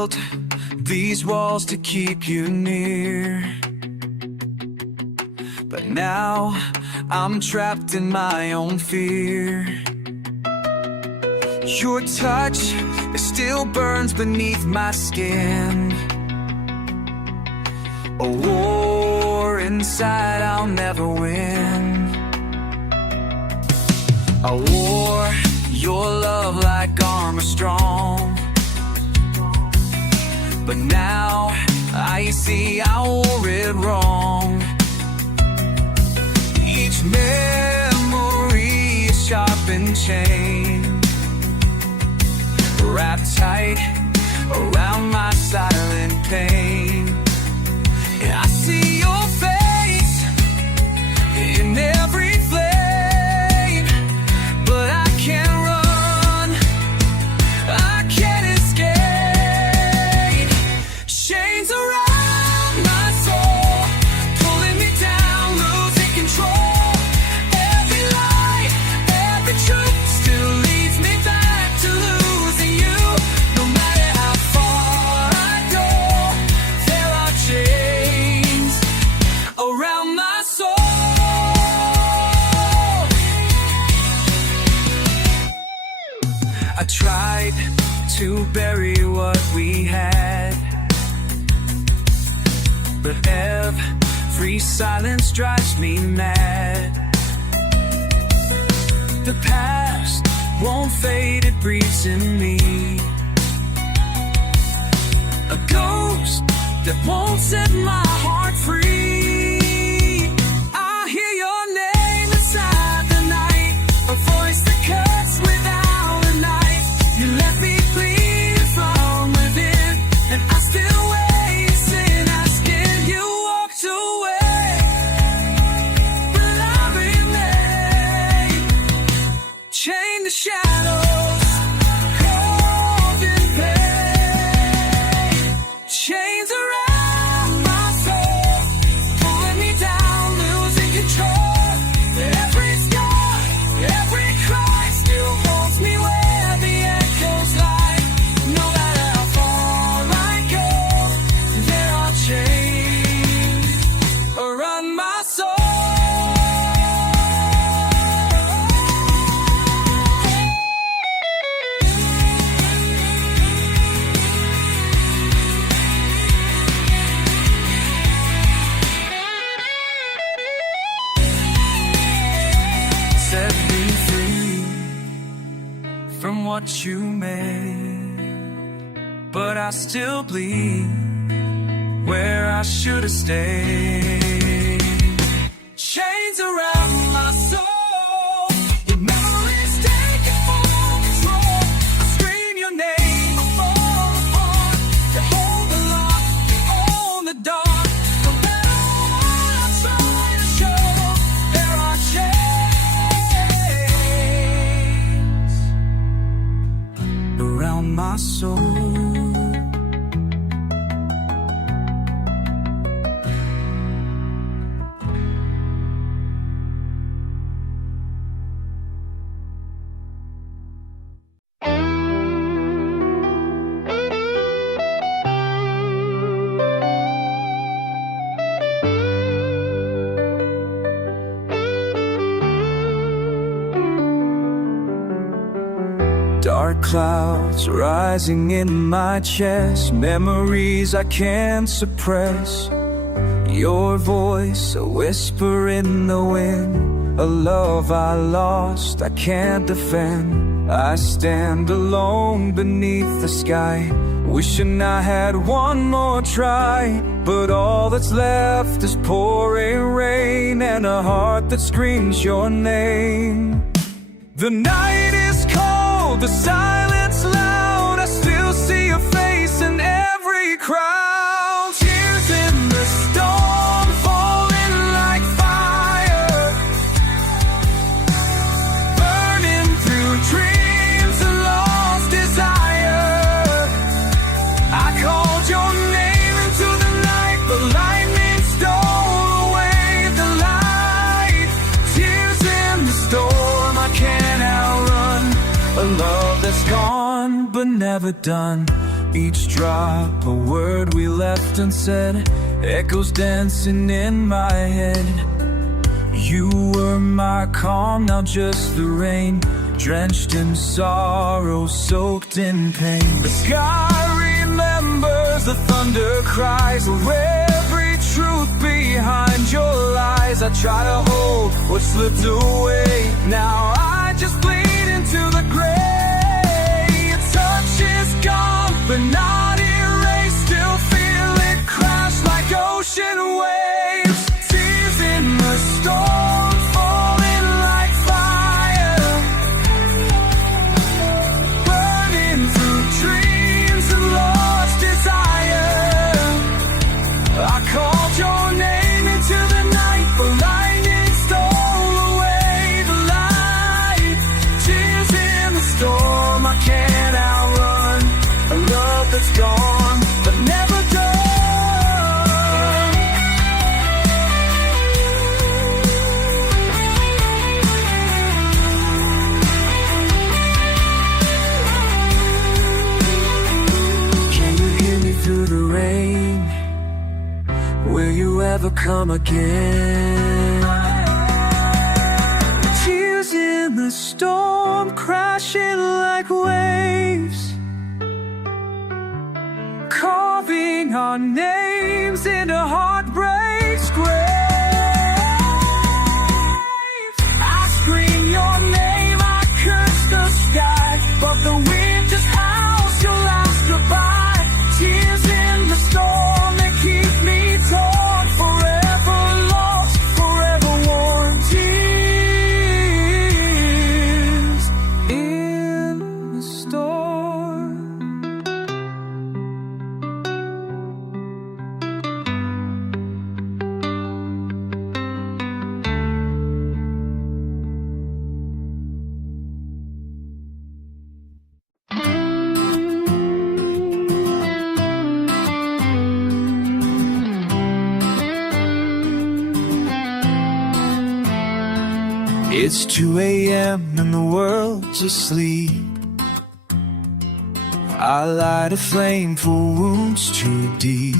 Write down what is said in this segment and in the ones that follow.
built these walls to keep you near, but now I'm trapped in my own fear. Your touch, it still burns beneath my skin. A war inside I'll never win. A war, your love like armor strong. But now I see I wore it wrong. Each memory is sharp and chain, wrapped tight around my silent pain. And I see your face in every flame, but I can't run, I can't escape. Chains around my soul, pulling me down, losing control. Every lie, every truth still leads me back to losing you. No matter how far I go, there are chains around my soul. I tried to bury what we had, but every silence drives me mad. The past won't fade, it breathes in me. A ghost that won't set my heart free. I hear your name inside the night, a voice that cuts without a knife. You let me bleed from within, and I still wait, sin asking. You walked away, but I remain chained to shadows, cold in pain. Chains around my soul, pulling me down, losing control. Every scar, every cry still holds me where the echoes lie. No matter how far I go, there are chains around my soul. Set me free from what you made, but I still bleed where I should have stayed. Chains around my soul, your memories taking full control. I scream your name, I fall apart. You hold the lock, you own the dark. No matter what I try to show, there are chains around my soul. Dark clouds rising in my chest, memories I can't suppress. Your voice, a whisper in the wind, a love I lost, I can't defend. I stand alone beneath the sky, wishing I had one more try. But all that's left is pouring rain and a heart that screams your name. The night is cold, the silence loud, I still see your face in every crowd. Tears in the storm, falling like fire, burning through dreams and lost desire. I called your name into the night, but lightning stole away the light. Tears in the storm, I can't outrun a love that's gone. but never done. Each drop, a word we left unsaid, echoes dancing in my head. You were my calm, now just the rain, drenched in sorrow, soaked in pain. The sky remembers, the thunder cries of every truth behind your lies. I try to hold what slipped away, now I just bleed into the gray. Your touch is gone, but not erased. Still feel it crash like ocean waves. Tears in the storm, falling like fire, burning through dreams and lost desire. I called your name into the night, but lightning stole away the light. Tears in the storm, I can't outrun a love that's gone, but never done. Can you hear me through the rain? Will you ever come again? Tears in the storm, crashing like waves, carving our names into heartbreak's grave. I scream your name, I curse the sky, but the wind just howls your last goodbye. Tears in the storm, they keep me torn, forever lost, forever worn. Tears in the storm. It's 2 a.m. and the world's asleep. I light a flame for wounds too deep.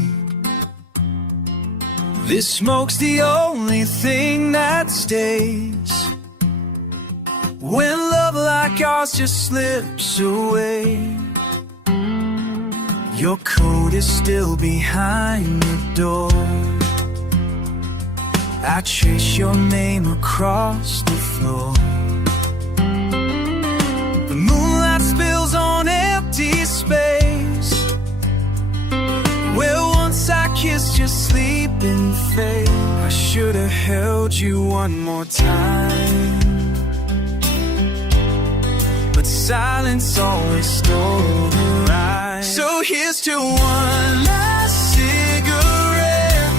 This smoke's the only thing that stays when love like ours just slips away. Your coat is still behind the door. I trace your name across the floor. The moonlight spills on empty space where once I kissed your sleeping face. I should have held you one more time, but silence always stole the ride. So here's to one last cigarette,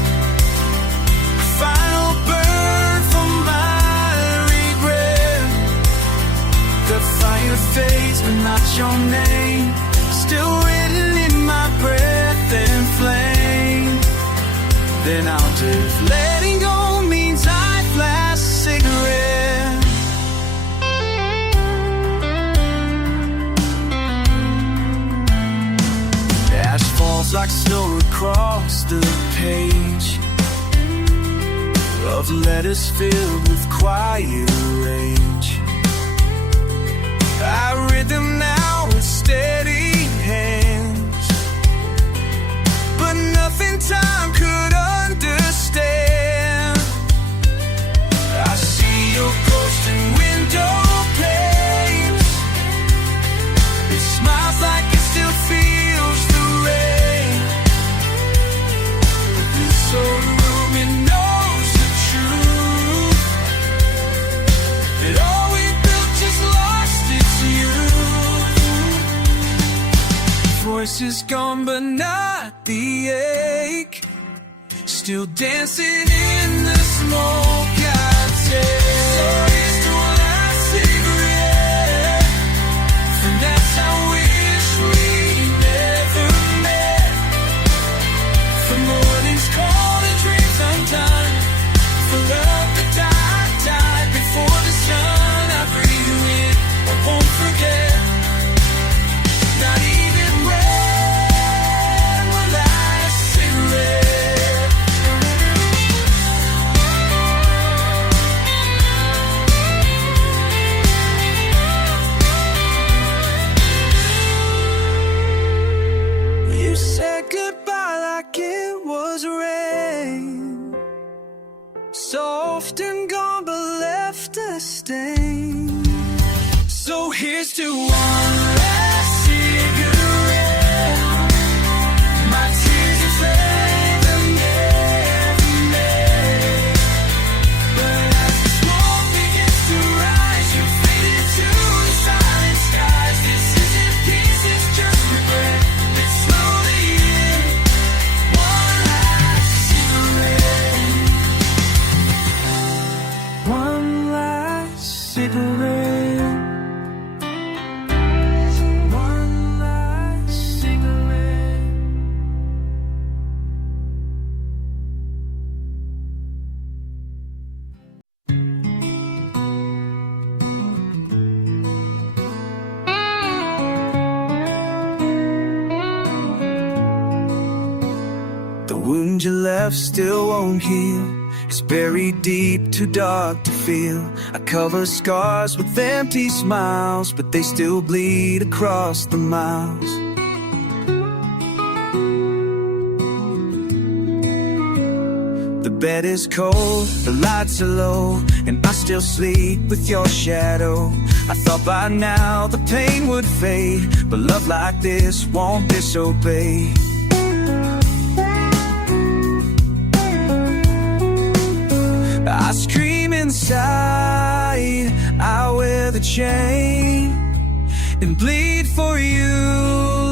final burn for my regret. The fire fades but not your name, still written in my breath and flame. Then I'll just letting go means I've last cigarette. Ash falls like snow across the page of letters filled with quiet rage. I read them now with steady hands, but nothing time could understand. I see your ghost in window panes. It smiles like it still feels the rain. But this old room, it knows the truth, that all we built just lost its youth. Voice is gone but not the ache, still dancing in the smoke. I'd say, so here's to one last cigarette, and that's how I wish we never met. For mornings cold and dreams undone, for love that died before the sun. I breathe you in, I won't forget. Not The wound you left still won't heal. It's buried deep, too dark to feel. I cover scars with empty smiles, but they still bleed across the miles. The bed is cold, the lights are low, and I still sleep with your shadow. I thought by now the pain would fade, but love like this won't disobey. I scream inside, I wear the chain, and bleed for you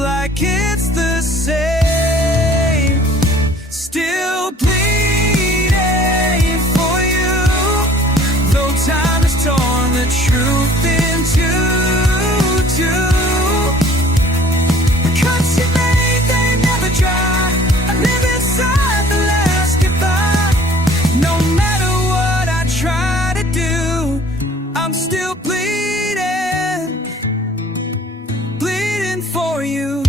like it's the same. Still bleeding for you, though time has torn the truth into two. The cuts you made, they never dry. I live inside the last goodbye. No matter what I try to do, I'm still bleeding, bleeding for you.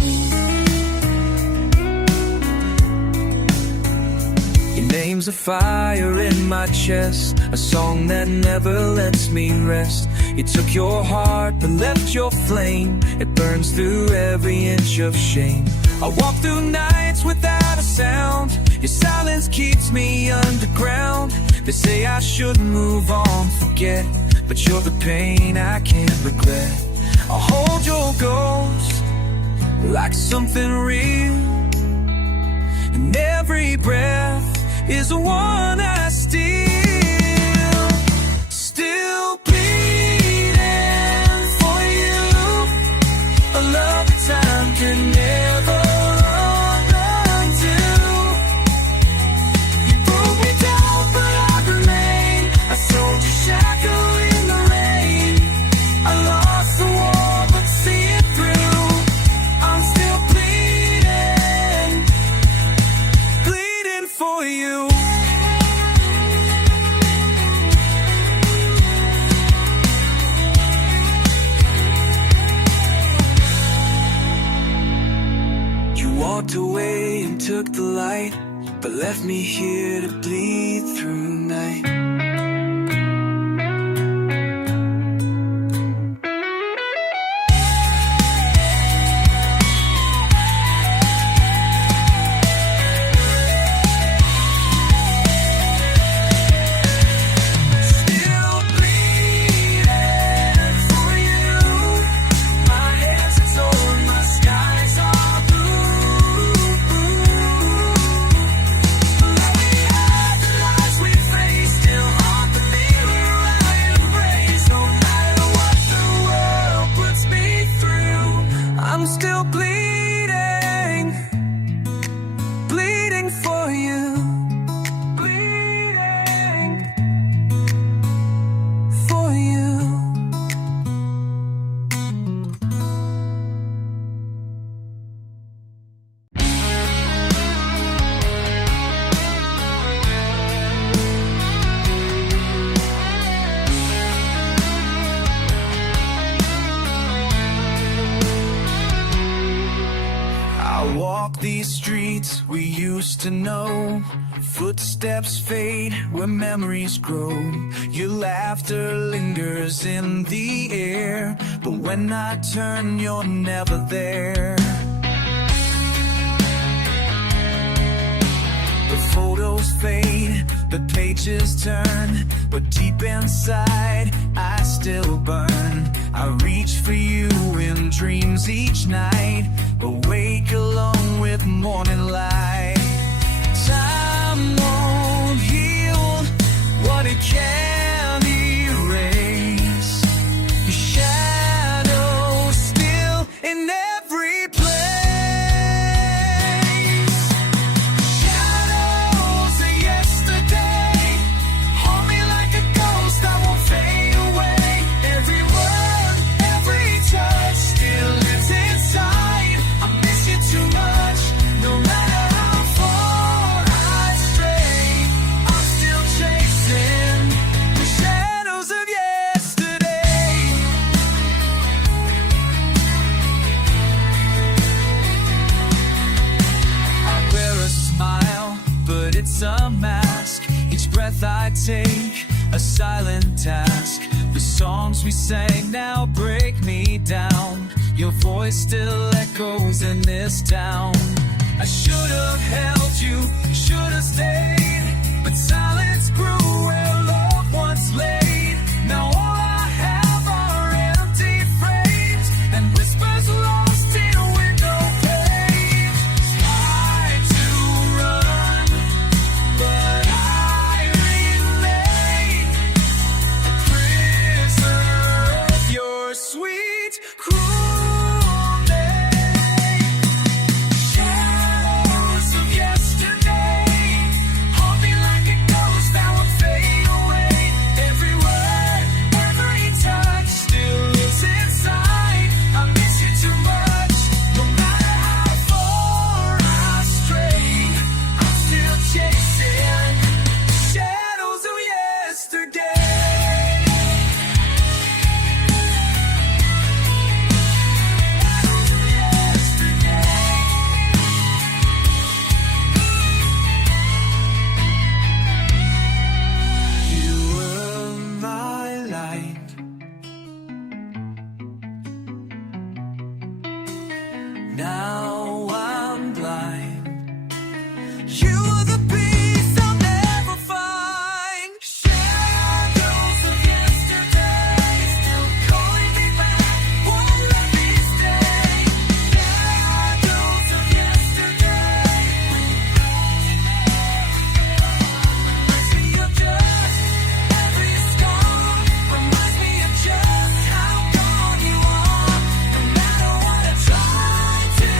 Your name's a fire in my chest, a song that never lets me rest. You took your heart but left your flame, it burns through every inch of shame. I walk through nights without a sound, your silence keeps me underground. They say I should move on, forget, but you're the pain I can't regret. I'll hold your ghost like something real, and every breath is the one I steal. Still bleeding for you, a love that time can never undo. You broke me down, but I remain. I sold you shackle in the rain. I lost the war, but see it through. I'm still bleeding, bleeding for you. Walked away and took the light, but left me here to bleed through night. I'm still bleeding, bleeding for you, bleeding for you. I walk these streets we used to know. Footsteps fade where memories grow. Your laughter lingers in the air, but when I turn, you're never there. The photos fade, the pages turn, but deep inside, I still burn. I reach for you in dreams each night, but wake alone with morning light. Time won't heal what it can't erase. Your shadow still in every place. Shadows of yesterday haunt me like a ghost, I won't fade away. Every word, every touch still lives inside. I miss you too much, no matter how far. it's a mask. Each breath I take, a silent task. The songs we sang now break me down. Your voice still echoes in this town. I should have held you, should have stayed, but silence grew where love once laid. Now all I have are empty frames and whispers lost in window panes. Try to run, but I remain a prisoner of your sweet cruel name. Shadows of yesterday haunt me like a ghost, now I fade away. Every word, every touch still lives inside. I miss you too much. No matter how far I stray, I'm still chasing shadows of yesterday. You were my light. Now I'm blind. You are the peace I'll never find. Shadows of yesterday still calling me back, won't let me stay. Shadows of yesterday reminds me of just every scar. Reminds me of just how gone you are. No matter what I try to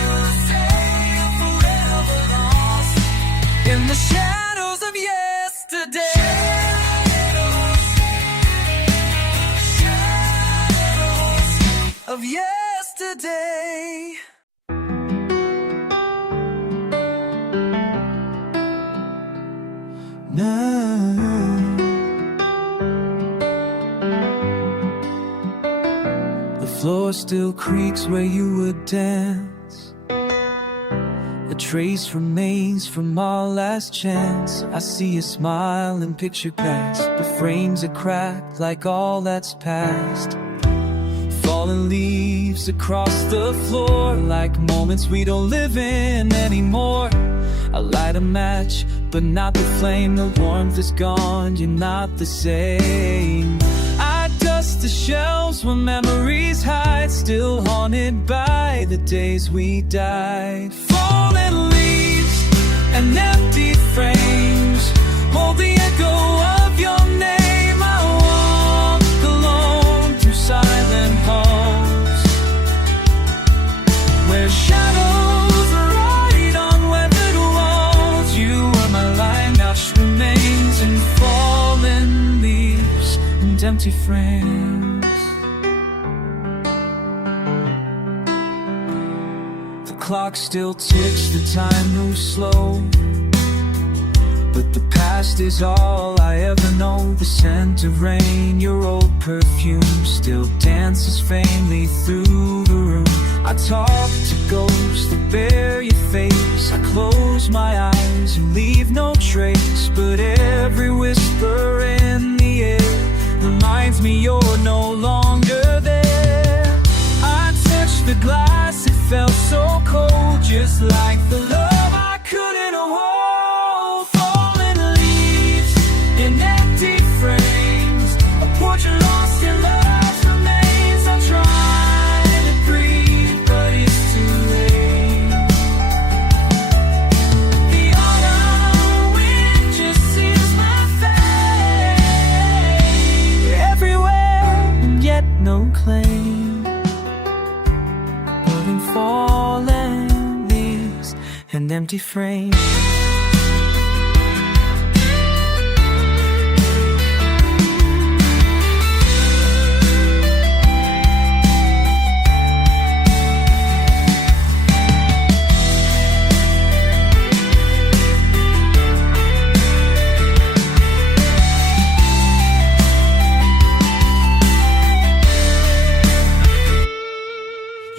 say, I'm forever lost in the shadows of yesterday. Shadows of yesterday. The floor still creaks where you would dance. A trace remains from our last chance. I see a smile in picture glass. The frames are cracked like all that's past. Fallen leaves across the floor, like moments we don't live in anymore. I light a match, but not the flame. The warmth is gone, you're not the same. I dust the shelves where memories hide, still haunted by the days we died. Fallen leaves and empty frames hold the echo of your name. I walk alone through silent halls where shadows ride on weathered walls. You are my light, now just remains in fallen leaves and empty frames. The clock still ticks, the time moves slow, but the past is all I ever know. The scent of rain, your old perfume still dances faintly through the room. I talk to ghosts that bear your face. I close my eyes and leave no trace, but every whisper in the air reminds me you're no longer there. I touched the glass, it felt so cold, just like the love I couldn't hold. Fallen leaves in empty frames, a portrait lost in love remains. I'm trying to breathe, but it's too late. The autumn wind just seals my fate. Everywhere and yet no claim, but in fallen leaves and empty frames.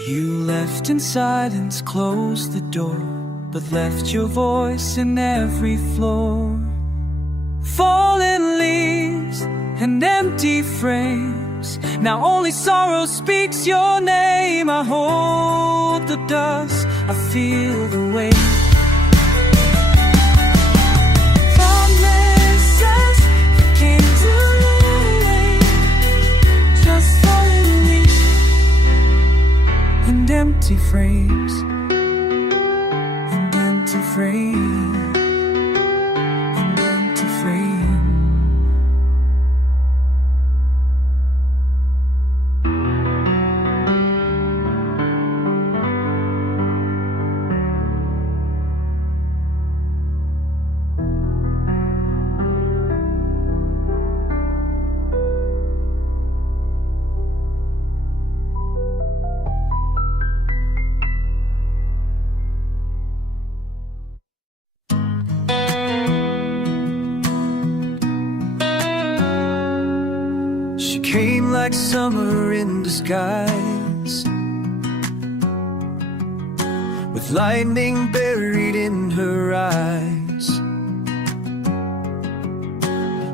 You left in silence, closed the door. but left your voice in every floor. Fallen leaves and empty frames, now only sorrow speaks your name. I hold the dust, I feel the weight. Promises came too late, just fallen leaves and empty frames, and empty frames. Came like summer in disguise, with lightning buried in her eyes,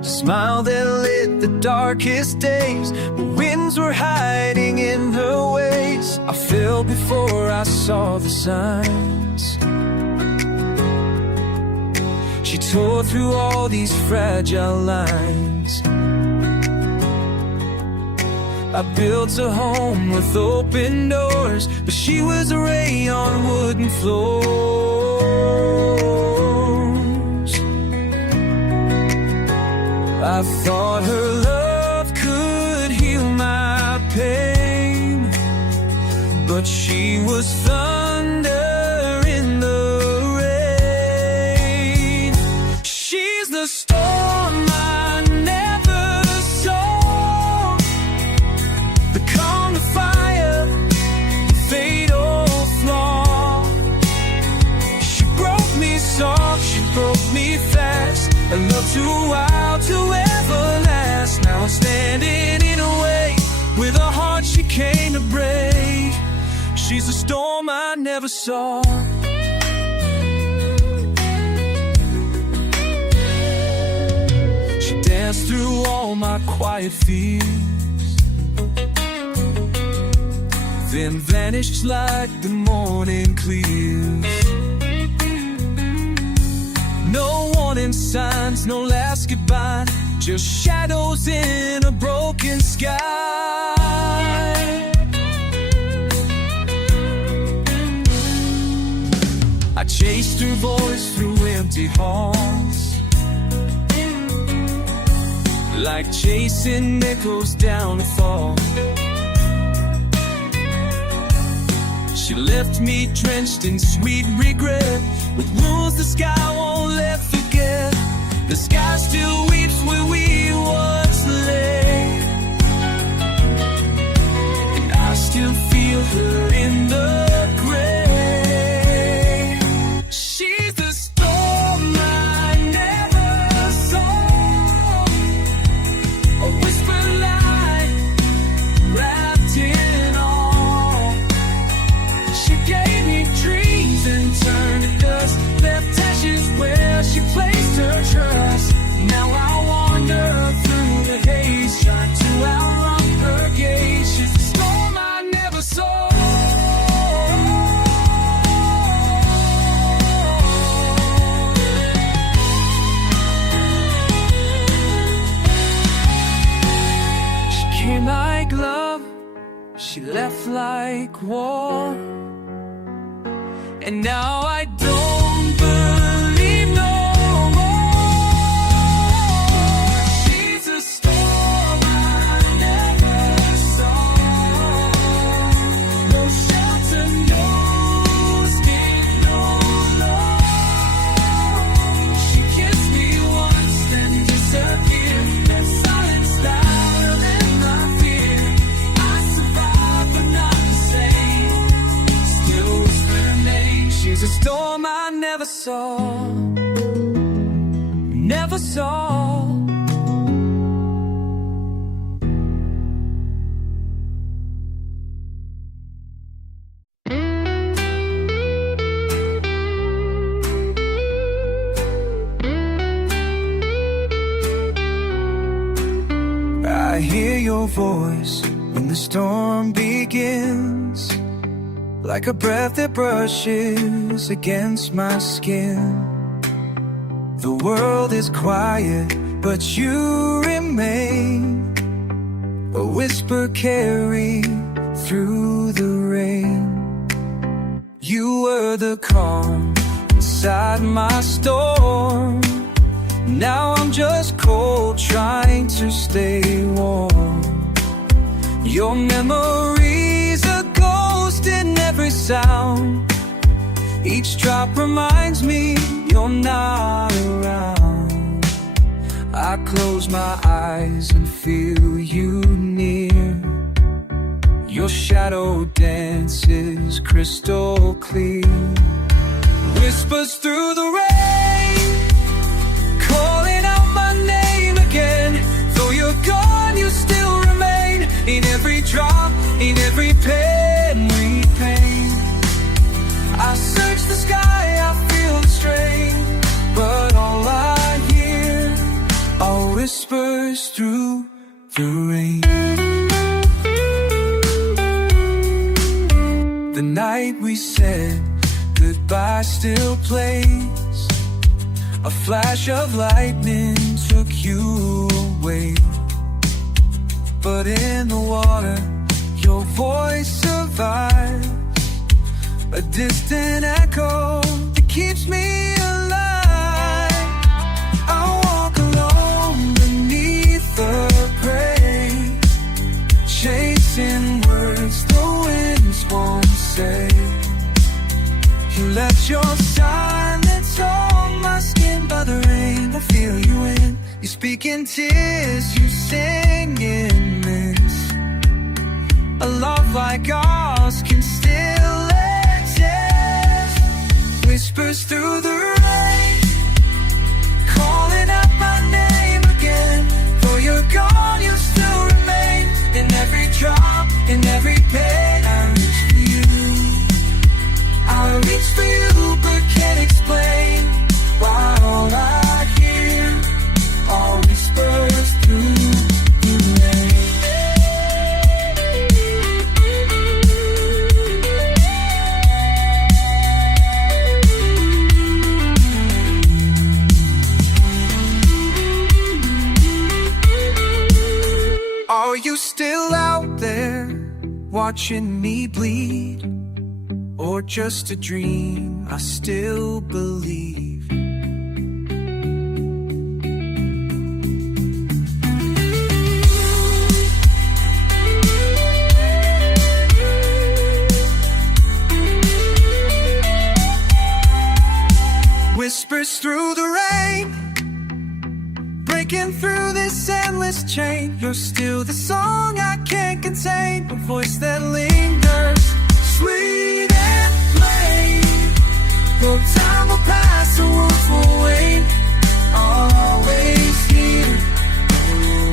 a smile that lit the darkest days, but winds were hiding in her ways. I fell before I saw the signs. She tore through all these fragile lines. I built a home with open doors, but she was a ray on wooden floors. I thought her love could heal my pain, but she was thunder in the rain. She's the storm I never saw, fire, fatal flaw. She broke me soft, she broke me fast. A love too wild to ever last. Now I'm standing in a way with a heart she came to break. She's a storm I never saw. She danced through all my quiet fears, then vanished like the morning clears. No warning signs, no last goodbye, just shadows in a broken sky. I chased her voice through empty halls, like chasing echoes down a fall. She left me drenched in sweet regret, with wounds the sky won't let forget. The sky still weeps where we once lay, and I still feel her in the grave. She's the storm I never saw, a whisper light wrapped in awe. She gave me dreams and turned to dust, left ashes where she placed her trust. Now I wander through the haze, trying to outrun her gaze. She's the storm I never saw. She came like love, she left like war, and now I don't believe no more. She's a storm I never saw. No shelter, no escape, no love. She kissed me once, then disappeared. That silence louder than my fear. I survived, but not the same. Still whisper her name. She's a storm I never saw, never saw. I hear your voice when the storm begins, like a breath that brushes against my skin. The world is quiet, but you remain, a whisper carried through the rain. You were the calm inside my storm. Now I'm just cold, trying to stay warm. Your memory's a ghost in every sound. Each drop reminds me you're not around. I close my eyes and feel you near. Your shadow dances crystal clear, whispers through the rain, calling out my name again. Though you're gone, you still remain in every drop, in every pen we paint. I search the sky, I feel the strain, but all I hear are whispers through the rain. The night we said goodbye still plays. A flash of lightning took you away, but in the water your voice survives, a distant echo that keeps me alive. I walk alone beneath the prey, chasing words the winds won't say. You left your silence on my skin by the rain. I feel you in. You speak in tears, you sing in this. A love like ours can still exist. Whispers through the rain, calling out my name again. Though you're gone, you still remain in every drop, in every pain. I reach for you, I reach for you, but can't explain why all I hear are whispers through the rain. Are you still out there watching me bleed? Or just a dream I still believe? Whispers through the rain, breaking through this endless chain. You're still the song I can't contain, a voice that lingers, sweet and plain. Though time will pass, the words will wait, always here,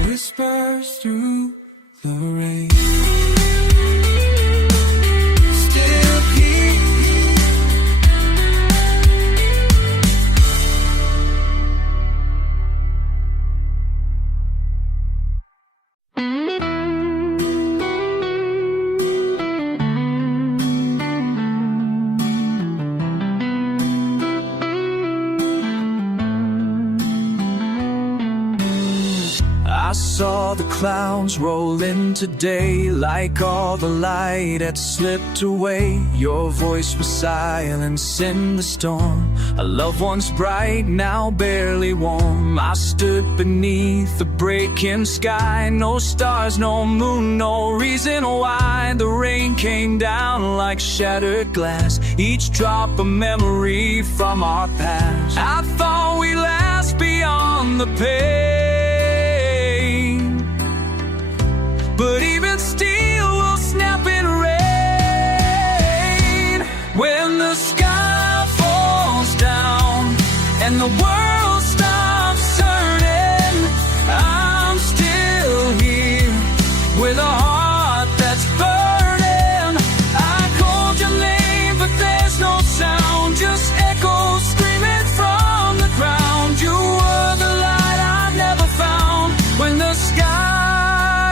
whispers through the rain. Still here. I saw the clouds roll in today, like all the light had slipped away. Your voice was silence in the storm, a love once bright, now barely warm. I stood beneath the breaking sky, no stars, no moon, no reason why. The rain came down like shattered glass, each drop a memory from our past. I thought we'd last beyond the pain, but even still we'll snap in rain. When the sky falls down and the world stops turning, I'm still here with a heart that's burning. I called your name, but there's no sound, just echoes screaming from the ground. You were the light I never found when the sky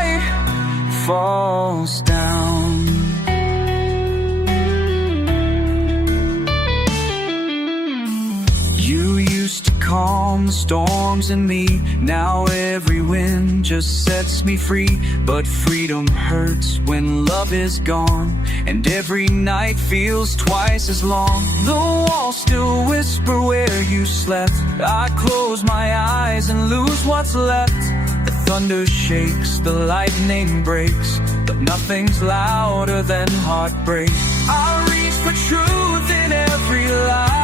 calm the storms in me. Now every wind just sets me free. But freedom hurts when love is gone, and every night feels twice as long. The walls still whisper where you slept. I close my eyes and lose what's left. The thunder shakes, the lightning breaks, but nothing's louder than heartbreak. I reach for truth in every lie,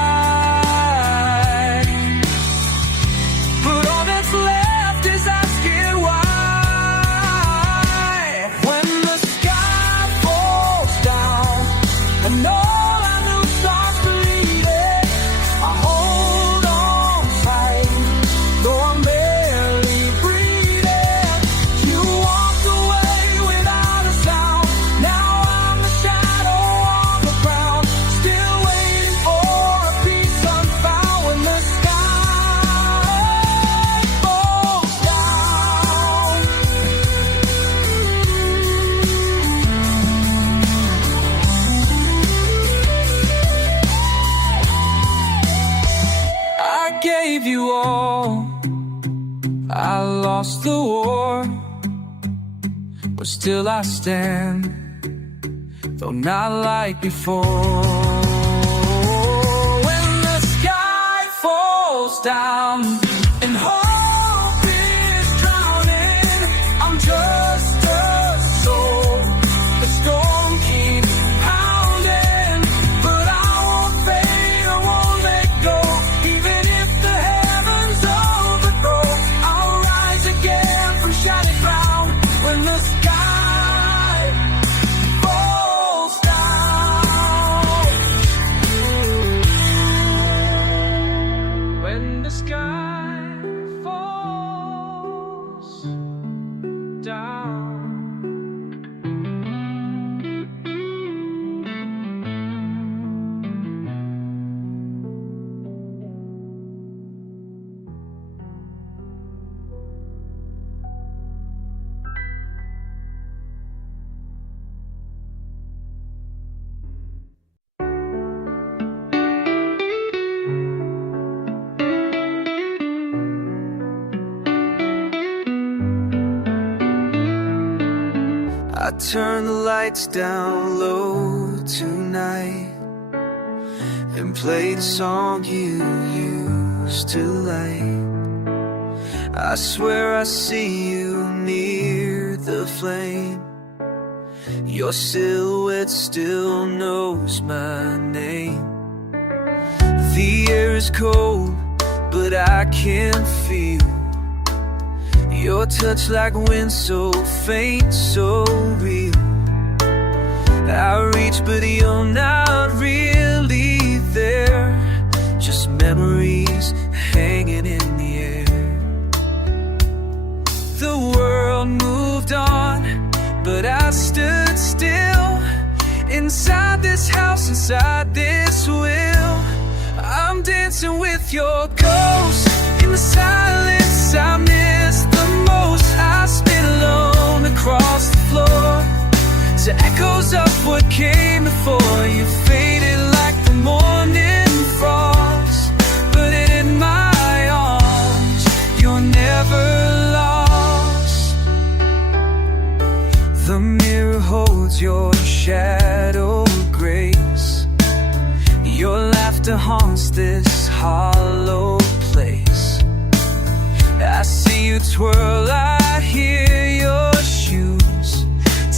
but all that's left is asking why. When the sky falls down and all I knew starts bleeding, I hold on tight, though I'm barely breathing. You walked away without a sound. Now I'm the shadow on the ground, still waiting for a peace unfound. When the sky falls down, I gave you all, I lost the war, but still I stand, though not like before. When the sky falls down and hope is drowning, I'm just a soul. The storm keeps pounding, but I won't fade, I won't let go. Even if the heavens overthrow, I'll rise again from shattered ground. When the sky falls down, when the sky falls down. I turn the lights down low tonight and play the song you used to like. I swear I see you near the flame. Your silhouette still knows my name. The air is cold, but I can feel your touch like wind, so faint, so real. I reach, but you're not really there. Just memories hanging in the air. The world moved on, but I stood still. Inside this house, inside this will, I'm dancing with your ghost. In the silence I miss the most, I spin alone across the floor to echoes of what came before. You faded like the morning frost, but in my arms you're never lost. The mirror holds your shadow grace. Your laughter haunts this hollow place. I see you twirl, I hear your shoes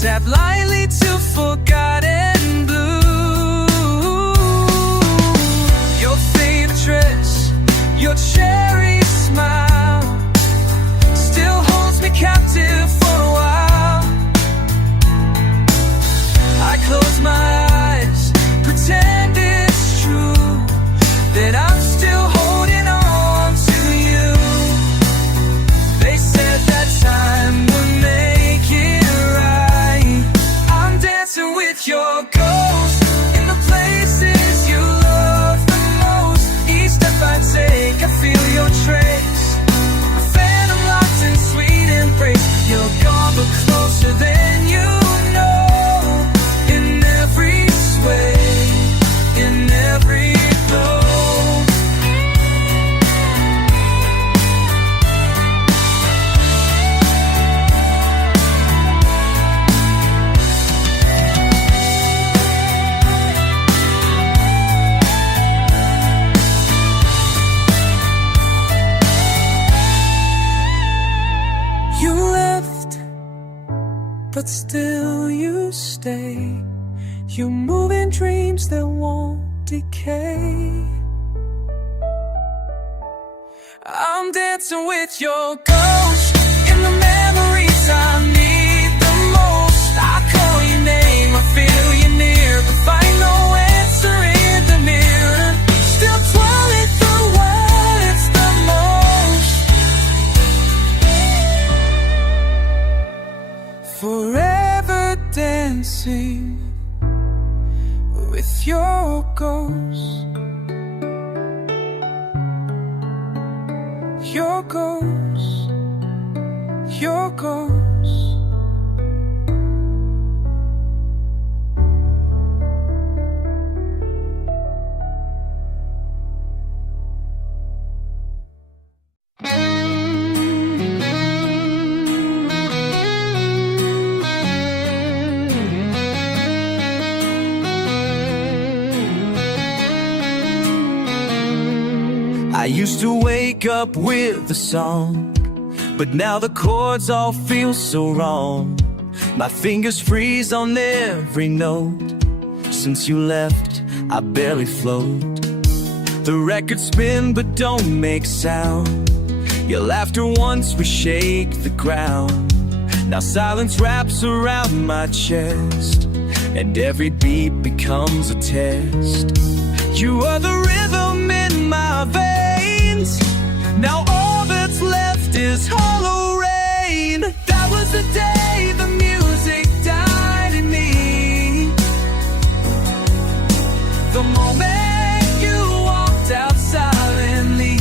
tap lightly to forgotten blue. Your favorite dress, your cherry smile still holds me captive for a while. I close my eyes, pretend it's true, that I'm still holding on to you. They said that time would make it right. I'm dancing with but still you stay. You move in dreams that won't decay. I'm dancing with your ghost in the memories I need the most. I call your name, I feel you near, but find no answer in the mirror. Still twirling through what it's the most. Forever dancing with your ghost. Your ghost, your ghost. I used to wake up with a song, but now the chords all feel so wrong. My fingers freeze on every note. Since you left, I barely float. The records spin but don't make sound. Your laughter once we shake the ground. Now silence wraps around my chest, and every beat becomes a test. You are the rhythm in my veins. Now all that's left is hollow rain. That was the day the music died in me. The moment you walked out silently.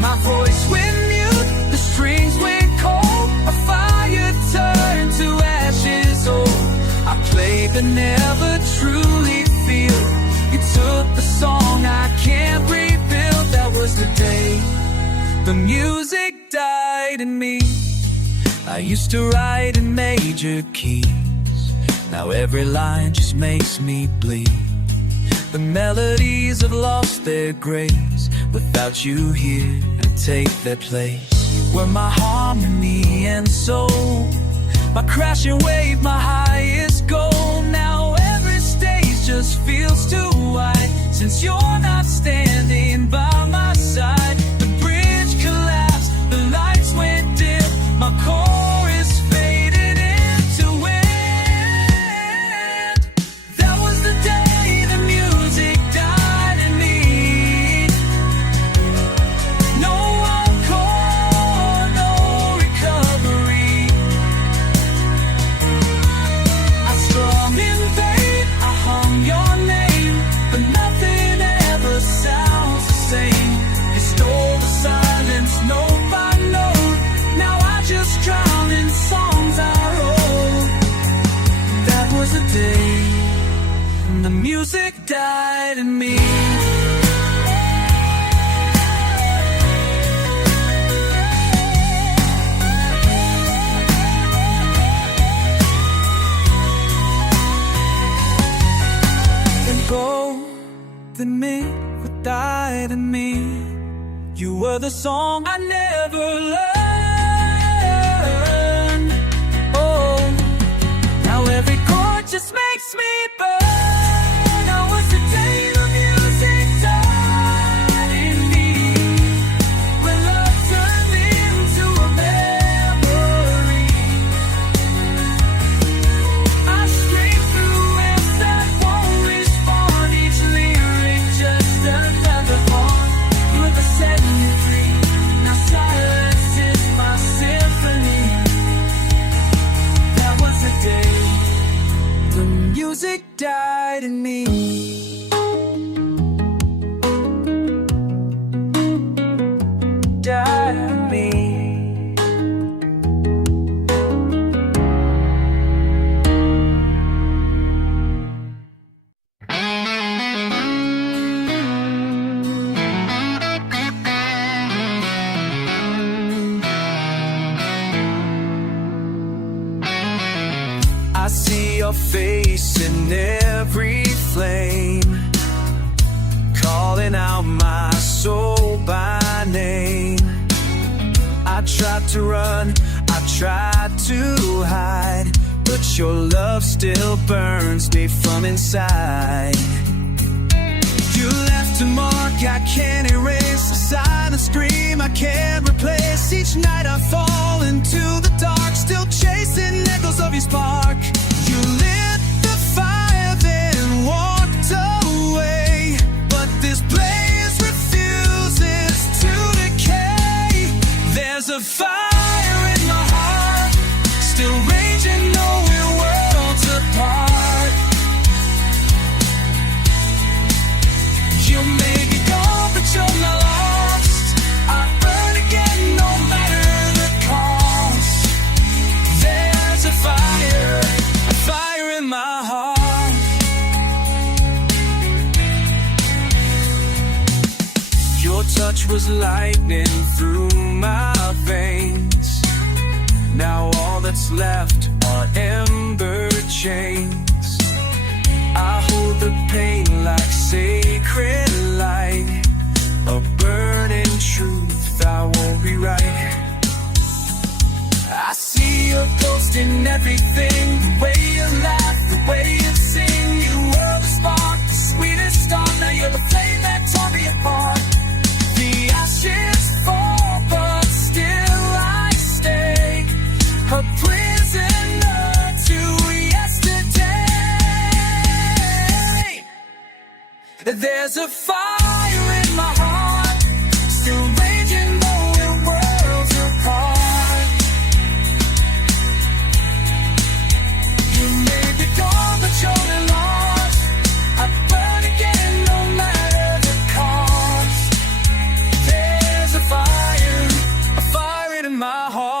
My voice went mute, the strings went cold. A fire turned to ashes. Oh, I played but never truly feel. You took the song I can't rebuild. That was the day the music died in me. I used to write in major keys. Now every line just makes me bleed. The melodies have lost their grace. Without you here, I take their place. Where my harmony and soul, my crashing wave, my highest goal. Now every stage just feels too wide. Since you're not standing by my side, the bridge collapsed, the lights went dim. My chorus faded into wind. That was the day the music died in me. No encore, no recovery. I strummed in vain, I hung your name, but nothing ever sounds the same. You stole the silence note by note. Now I just drown in songs I wrote. That was the day the music died in me. And golden men who died in me. You were the song I never learned. Oh, now every chord just makes me burn. Now was the day the music died in me. When love turned into a memory. I scream through riffs that won't respond. Each lyric just another thought. You were the setting me free. Now silence is my symphony. That was the day the music died in me. Died in me. I see your face in every flame, calling out my soul by name. I tried to run, I tried to hide, but your love still burns me from inside. You left a mark I can't erase, a silent scream I can't replace. Each night I fall into the dark, still chasing echoes of your spark. You lit the fire, then walked away, but this blaze refuses to decay. There's a fire in my heart, still raging though we're worlds apart. You may be gone, but you're not lost. I burn again, no matter the cost. There's a fire in my heart. Your touch was lightning through my veins. Now all that's left are ember chains. I hold the pain like sacred light, a burning truth I won't rewrite. I see your ghost in everything, the way you laugh, the way you sing. You were the spark, the sweetest star. Now you're the flame that tore me apart. The ashes fall, but still I stay, a prisoner to yesterday. There's a fire in my heart, still raging though we're worlds apart. You may be gone, but you're not lost. I burn again, no matter the cost. There's a fire in my heart.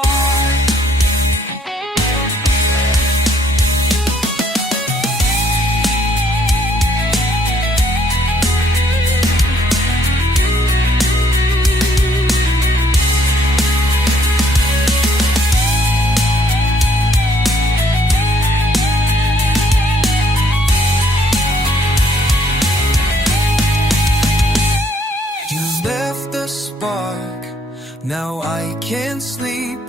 Now I can't sleep.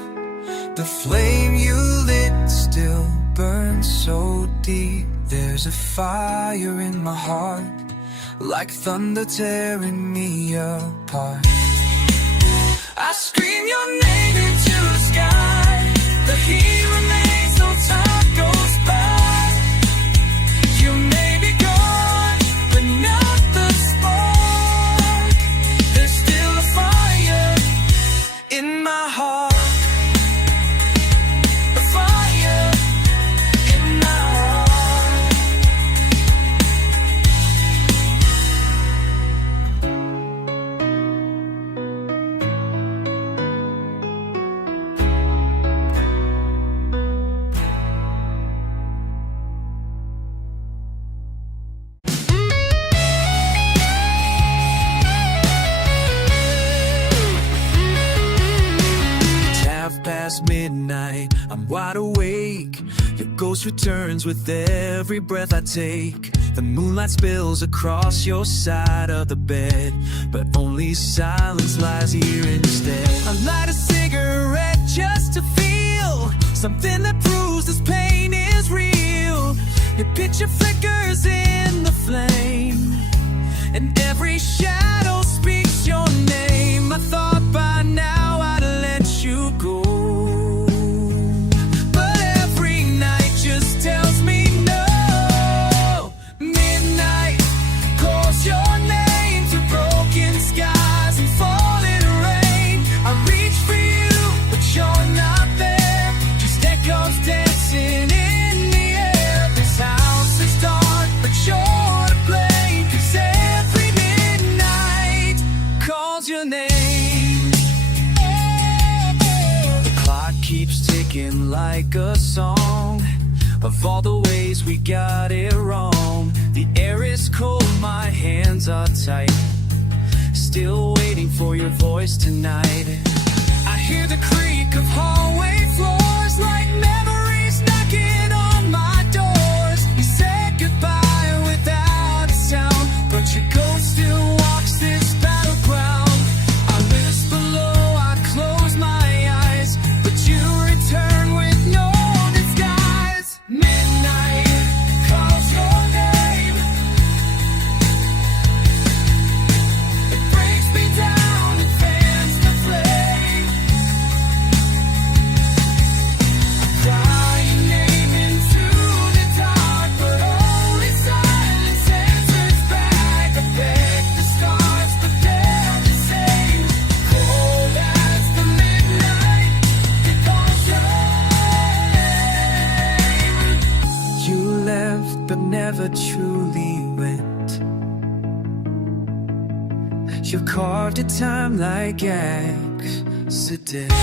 The flame you lit still burns so deep. There's a fire in my heart, like thunder tearing me apart. I scream your name into the sky. The heat remains, no time goes by. You may be gone, but not the spark. There's still a fire in my heart, a fire in my heart. Midnight, I'm wide awake. Your ghost returns with every breath I take. The moonlight spills across your side of the bed, but only silence lies here instead. I light a cigarette just to feel something that proves this pain is real. Your picture flickers in the flame, and every shadow speaks your name. I thought by now I'd let you go, tells me no. Midnight calls your name through broken skies and falling rain. I reach for you, but you're not there. Just echoes dancing in the air. This house is dark, but you're to blame, 'cause every midnight calls your name. The clock keeps ticking like a song of all the ways we got it wrong. The air is cold, my hands are tight, still waiting for your voice tonight. I hear the creak of hallway floors, like memories knocking on my doors. You said goodbye without a sound, but your ghost still walks this battleground. I whisper low, I close my eyes, but you return after time like accident.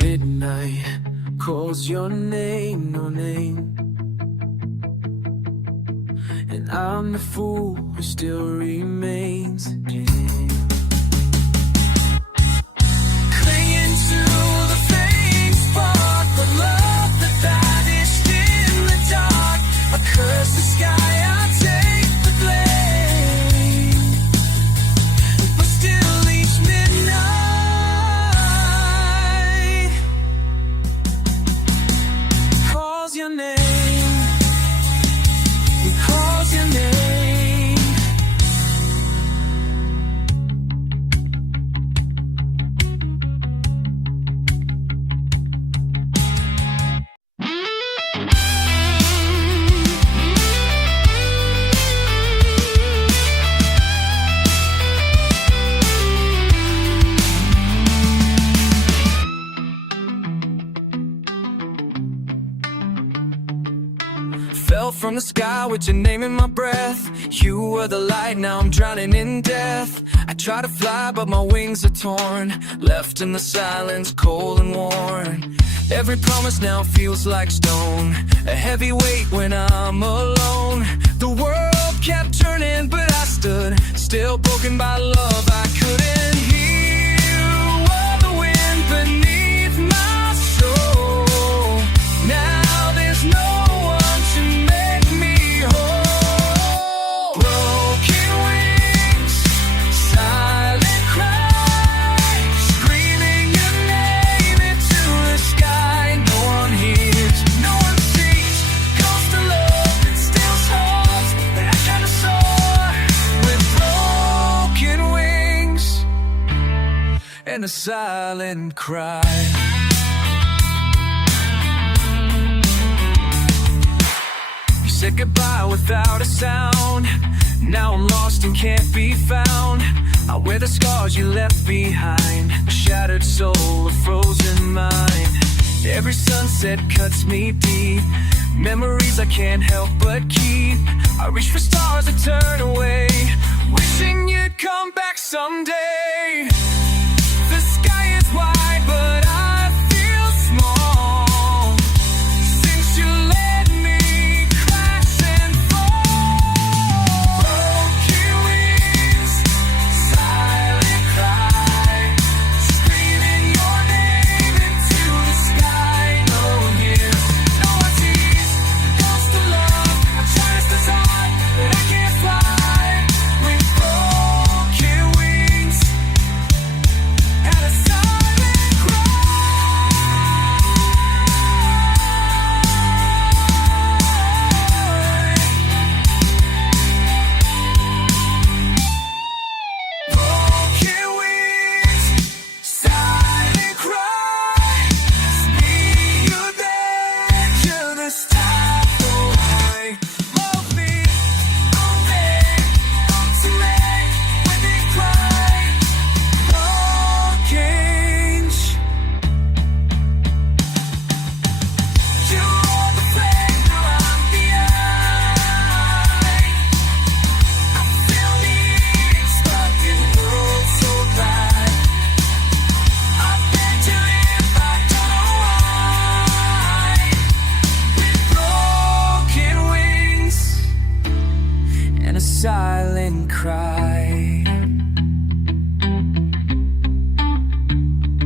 Midnight calls your name, no name, and I'm the fool who still remains. Clinging to the faint spark, but love that vanished in the dark. I curse the sky, I take the blame, but still each midnight calls your name, he calls your name. Fell from the sky with your name in my breath. You were the light, now I'm drowning in death. I try to fly, but my wings are torn, left in the silence, cold and worn. Every promise now feels like stone, a heavy weight when I'm alone. The world kept turning, but I stood still, broken by love I couldn't hear. You were the wind beneath my soul. Now there's no one to make me whole. Broken wings, silent cries, screaming your name into the sky. No one hears, no one sees. Ghost of love steals hearts that kind of soar with broken wings and a silent cry. Said goodbye without a sound. Now I'm lost and can't be found. I wear the scars you left behind, a shattered soul, a frozen mind. Every sunset cuts me deep, memories I can't help but keep. I reach for stars that turn away, wishing you'd come back someday. The sky is wide, but I feel small since you let me crash and fall. Broken wings, silent cry, screaming your name into the sky. No one hears, no one sees. Ghost of love, I chase the sun, but I can't fly with broken wings and a silent cry. Broken wings, silent cry. Need you there till the stars go away. Love me, all day, to make when they cry. Broken, you are the flame, now I'm the eye. I feel the heat stuck in the world so bad. I beg to live, I don't know why. With broken wings and a silent cry.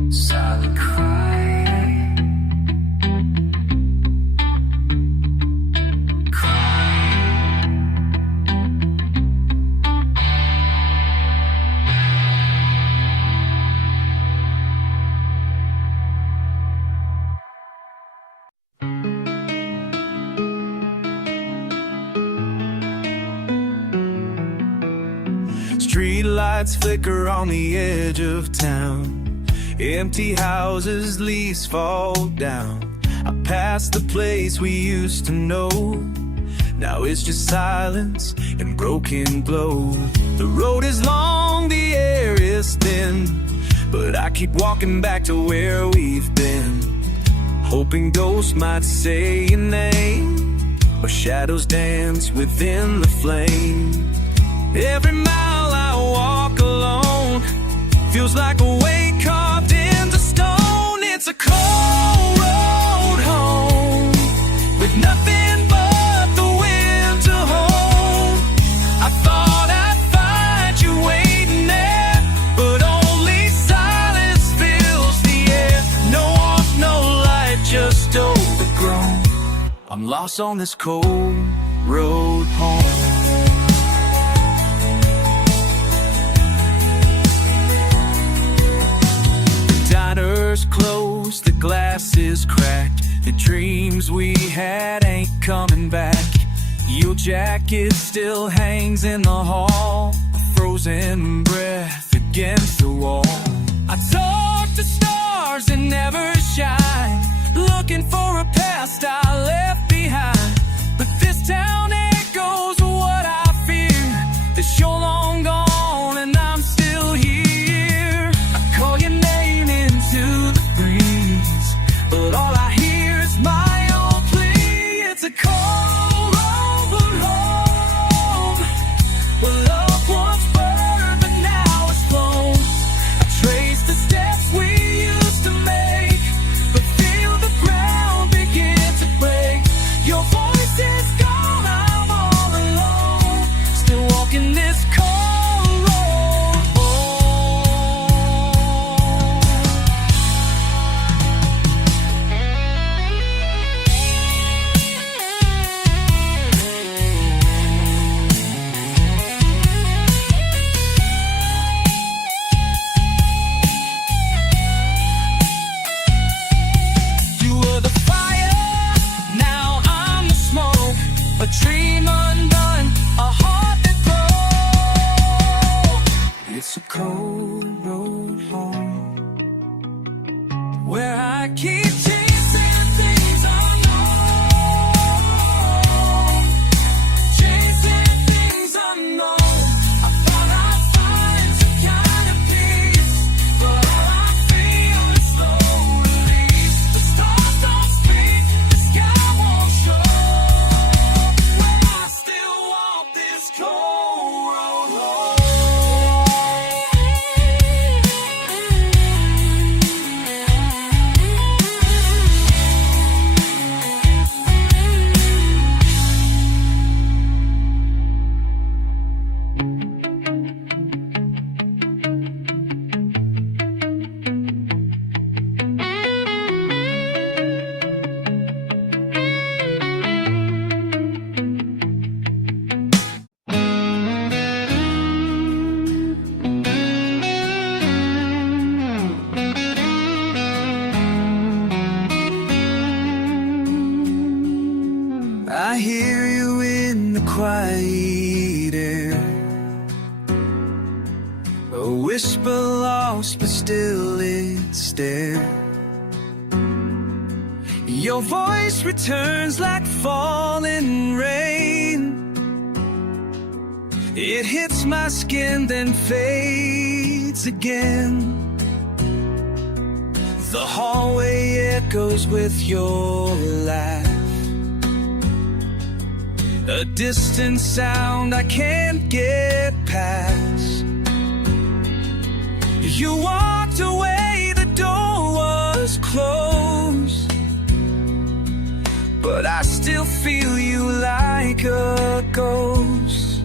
Silent cry. Street lights flicker on the edge of town. Empty houses, leaves fall down. I past the place we used to know. Now it's just silence and broken glow. The road is long, the air is thin, but I keep walking back to where we've been, hoping ghosts might say your name, or shadows dance within the flame. Every mile I walk alone feels like a weight carved into stone. It's a cold road home, with nothing but the wind to hold. I thought I'd find you waiting there, but only silence fills the air. No warmth, no light, just overgrown. I'm lost on this cold road home. Diner's closed, the glass is cracked, the dreams we had ain't coming back. Your jacket still hangs in the hall, a frozen breath against the wall. I talk to stars and never shine, looking for a past I left behind. But this town echoes what I fear. It's so long gone and I'm still here. I call your name into the breeze, but all I hear is my own plea. It's a cold road home, where love once burned but now it's flown. I trace the steps we used to make, but feel the ground begin to break. Your voice is gone, I'm all alone, still walking this cold road home. You were the fire, now I'm the smoke, a dream undone, a heart that broke. It's a cold road home, where I keep chasing things unknown, chasing things unknown. I thought I'd find some kind of peace, but all I feel is slow release. The stars don't speak, the sky won't show, when I still walk this cold road home. I hear you in the quiet air, a whisper lost but still it's there. Your voice returns like falling rain. It hits my skin then fades again. The hallway echoes with your laugh, a distant sound I can't get past. You walked away, the door was closed, but I still feel you like a ghost.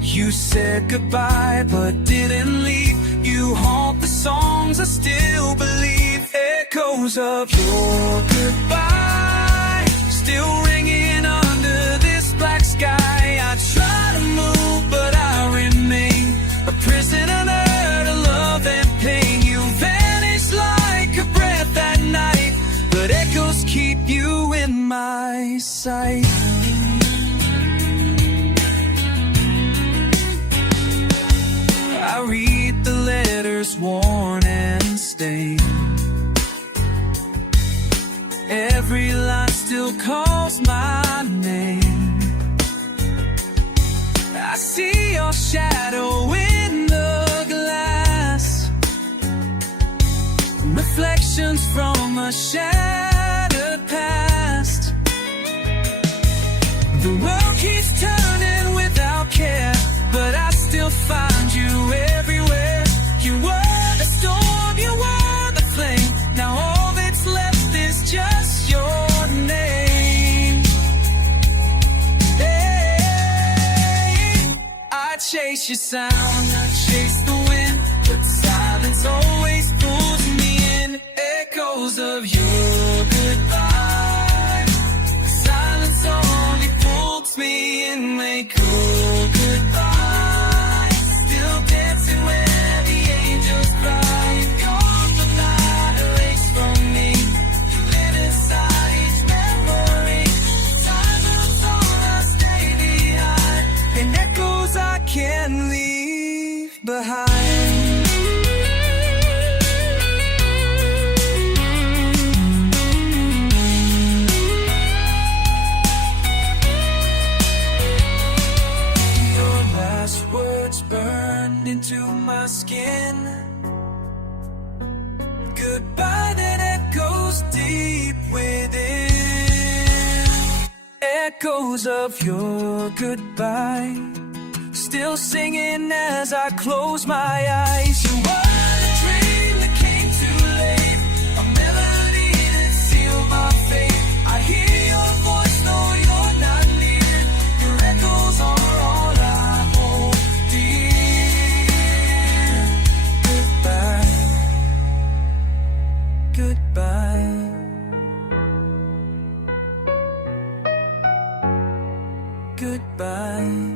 You said goodbye but didn't leave. You haunt the songs I still believe. Echoes of your goodbye still ringing under this black sky. I try to move but I remain a prisoner to love and pain. You vanish like a breath at night, but echoes keep you in my sight. I read the letters worn and stained. Every still calls my name. I see your shadow in the glass, reflections from a shattered past. The world keeps turning without care, but I still find you everywhere. You were the storm, you were the flame. Now all that's left is just your name. Hey, I chase your sound, I chase the wind, but silence always pulls me in. Echoes of your goodbye, silence only pulls me in. Make cool goodbye, still dancing where the angels fly. Gone the night erased from me, you live inside each memory. Time moves on, I stay behind, and echoes I can't leave behind. Burned into my skin. Goodbye that echoes deep within. Echoes of your goodbye, still singing as I close my eyes. You were the dream that came too late, a melody that sealed my fate. I hear your voice, though you're not near. Your echoes are all I hold. Goodbye. Goodbye.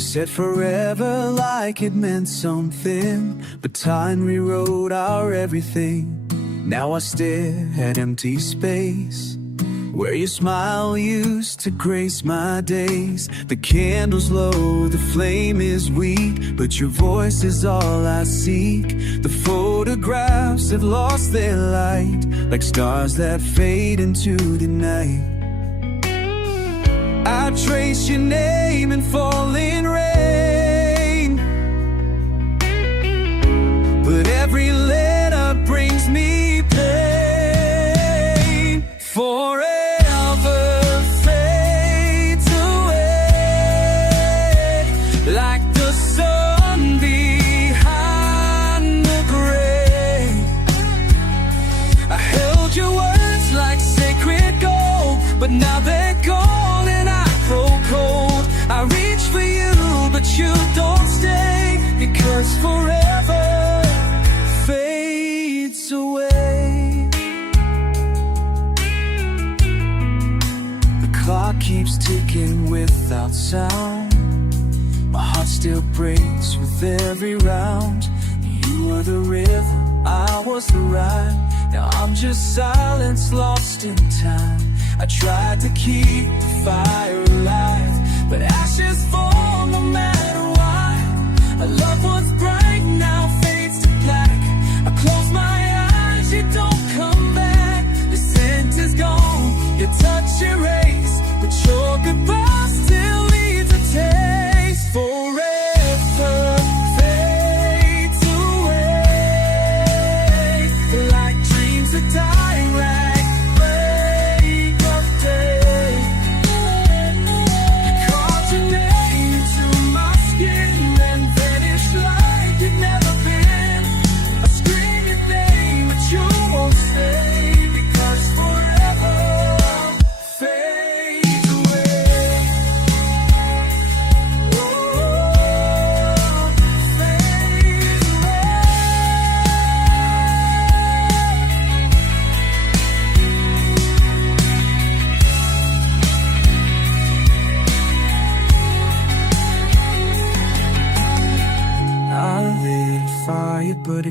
Said forever like it meant something, but time rewrote our everything. Now I stare at empty space where your smile used to grace my days. The candle's low, the flame is weak, but your voice is all I seek. The photographs have lost their light, like stars that fade into the night. I trace your name in falling rain, but every letter brings me pain. Forever fades away, like the sun behind the grave. I held your words like sacred gold, but now they're gone. I reach for you, but you don't stay, because forever fades away. The clock keeps ticking without sound. My heart still breaks with every round. You were the river, I was the ride. Now I'm just silence lost in time. I tried to keep the fire alive, but ashes fall no matter why. A love once bright now fades to black. I close my eyes, you don't come back. The scent is gone, your touch erased, but your goodbye still leaves a taste. Forever fades away, like dreams that die like break of day. Carved your name into my skin and vanished like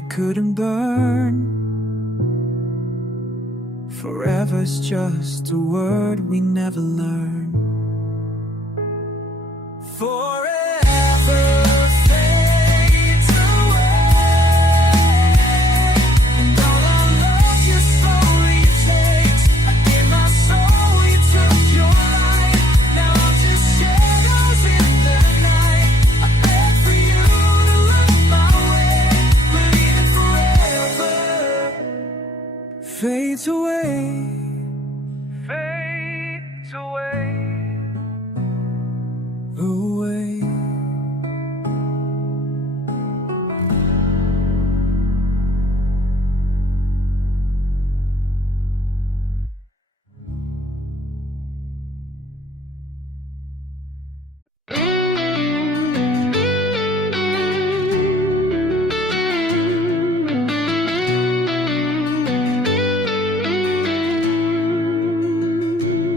couldn't burn. Forever's just a word we never learn. Forever fades away, and all our love you slowly takes. I gave my soul, you took your life. Now I'm just shadows in the night. I beg for you to look my way, but even forever fades away, fades away, away.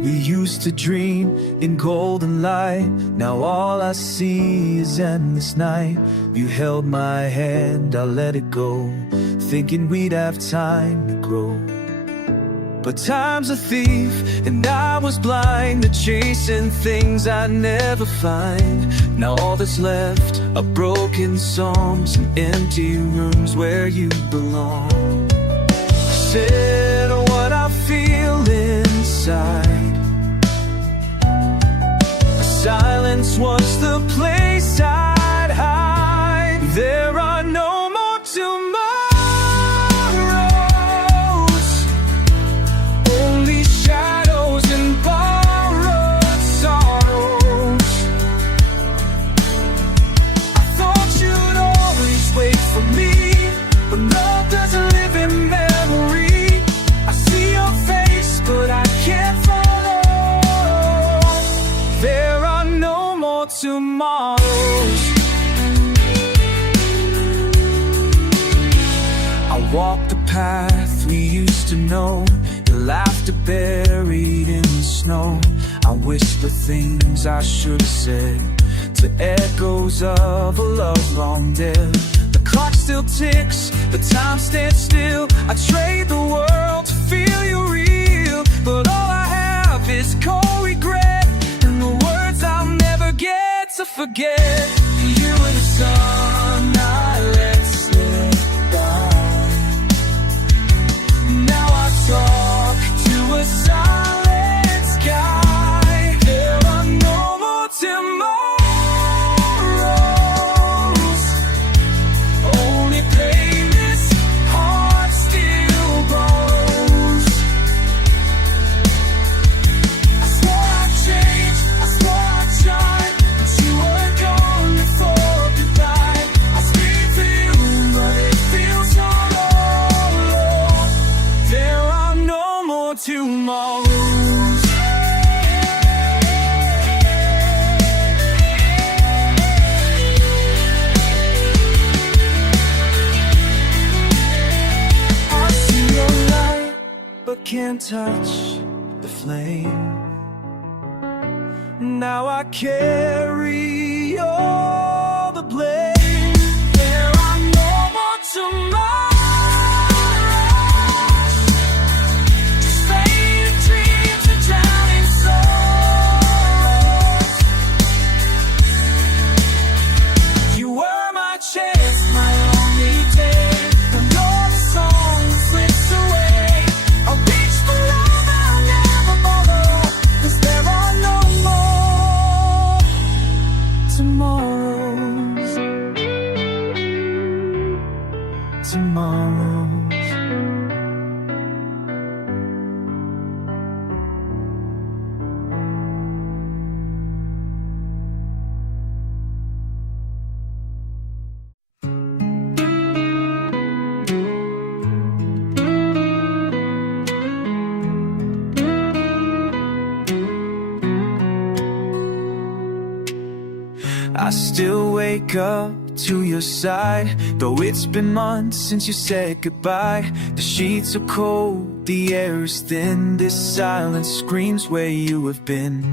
We used to dream in golden light. Now all I see is endless night. You held my hand, I let it go, thinking we'd have time to grow. But time's a thief, and I was blind to chasing things I never find. Now all that's left are broken songs and empty rooms where you belong. Said what I feel inside. Silence was the place I'd hide. There are no more tomorrows, only shadows and borrowed sorrows. I thought you'd always wait for me, but love doesn't live in memory. I see your face, but I can't follow. There are no more tomorrows. I walk the path we used to know, the laughter buried in the snow. I whisper things I should have said to echoes of a love long dead. The clock still ticks, the time stands still. I trade the world to feel you real, but all I have is cold regret and the words I'll never get to forget. You were the sun I let slip by. Now I talk to a silent sky. There are no more tomorrows, only pain this heart still borrows. I swore I'd change, I swore I'd shine, but you were gone before goodbye. I scream for you, but it feels so hollow. There are no more tomorrows. I see your light, but can't touch the flame. Now I carry all the blame. There are no more tomorrows, just faded dreams and drowning souls. You were my chance, my only day. When all the song slips away, I'll reach for love I'll never follow, 'cause there are no more tomorrows. Tomorrows. I still wake up to your side. Though it's been months since you said goodbye. The sheets are cold, the air is thin. This silence screams where you have been.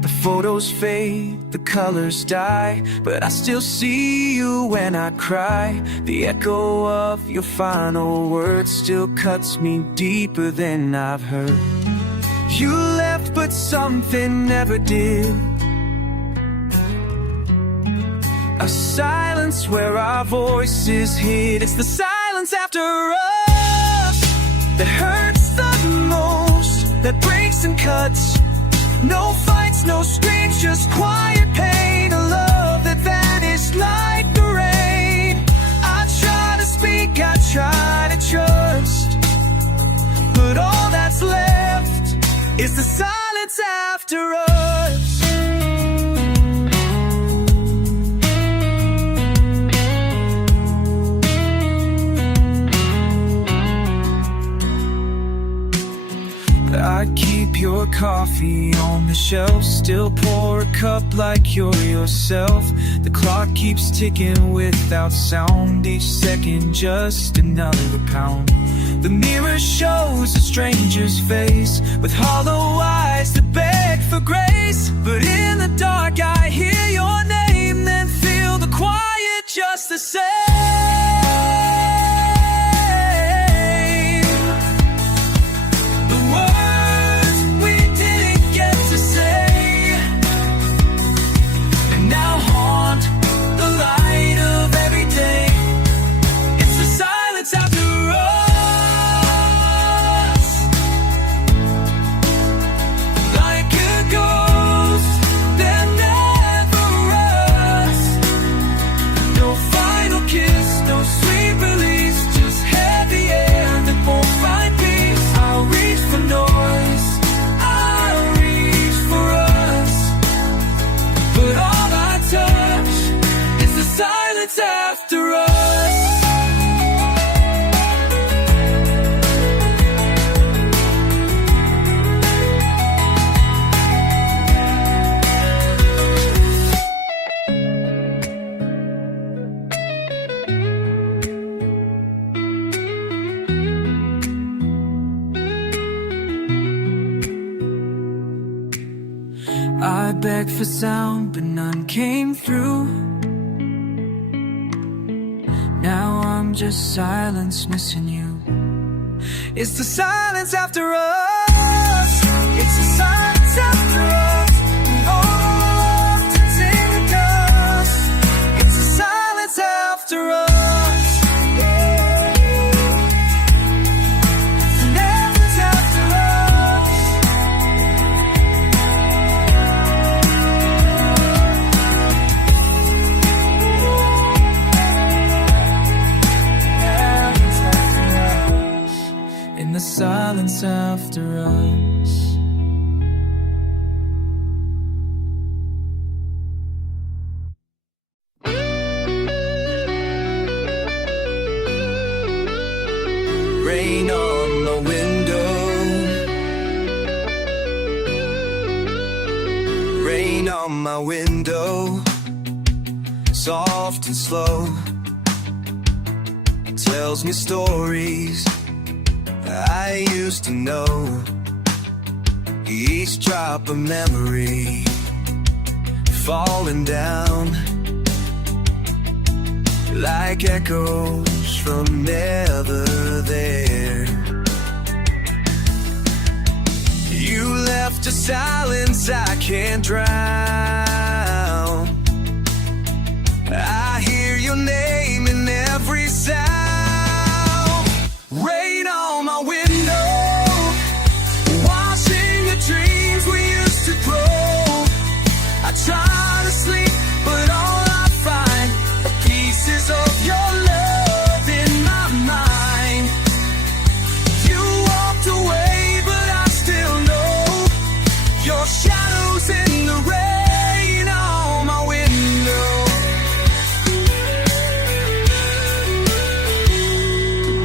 The photos fade, the colors die, but I still see you when I cry. The echo of your final words still cuts me deeper than I've heard. You left but something never did. A silence where our voices hid. It's the silence after us that hurts the most, that breaks and cuts. No fights, no screams, just quiet pain. A love that vanished like the rain. I try to speak, I try to trust, but all that's left is the silence after us. I keep your coffee on the shelf, still pour a cup like you're yourself. The clock keeps ticking without sound, each second just another pound. The mirror shows a stranger's face with hollow eyes that beg for grace. But in the dark I hear your name, then feel the quiet just the same. After us, I begged for sound, but none came through. Now I'm just silence missing you. It's the silence after us. It's the silence after us. We all turn to dust. It's the silence after us. Silence after us. In the silence after us. Rain on the window, rain on my window, soft and slow, tells me stories I used to know. Each drop of memory falling down like echoes from never there. You left a silence I can't drown. I hear your name in every sound. Rain on my window, washing the dreams we used to grow. I try to sleep, but all I find are pieces of your love in my mind. You walked away, but I still know your shadows in the rain on my window.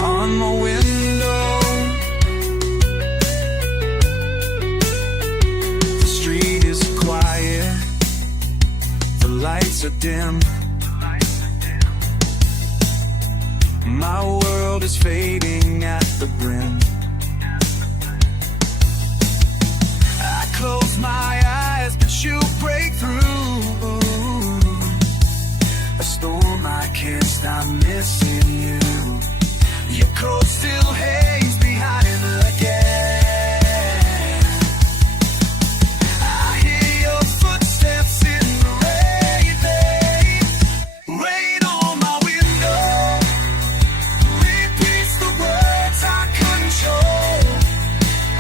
On my window, the street is quiet, the lights are dim. world is fading at the brim. I close my eyes, but you break through. A storm I can't stop missing you. Your coat still hangs behind again. I hear your footsteps in the rain, babe. Rain on my window repeats the words I control.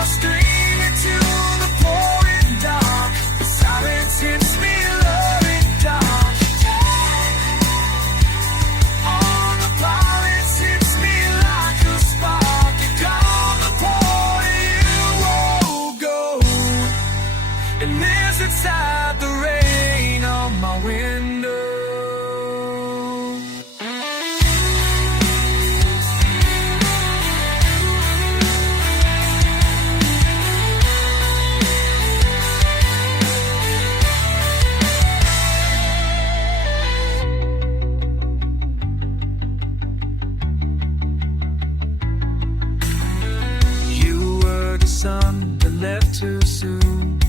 I scream into the pouring dark. The silence hits me luring dark. On the violence hits me like a spark. You call the point, you won't go. And there's inside the rain on my window. You were the sun that left too soon.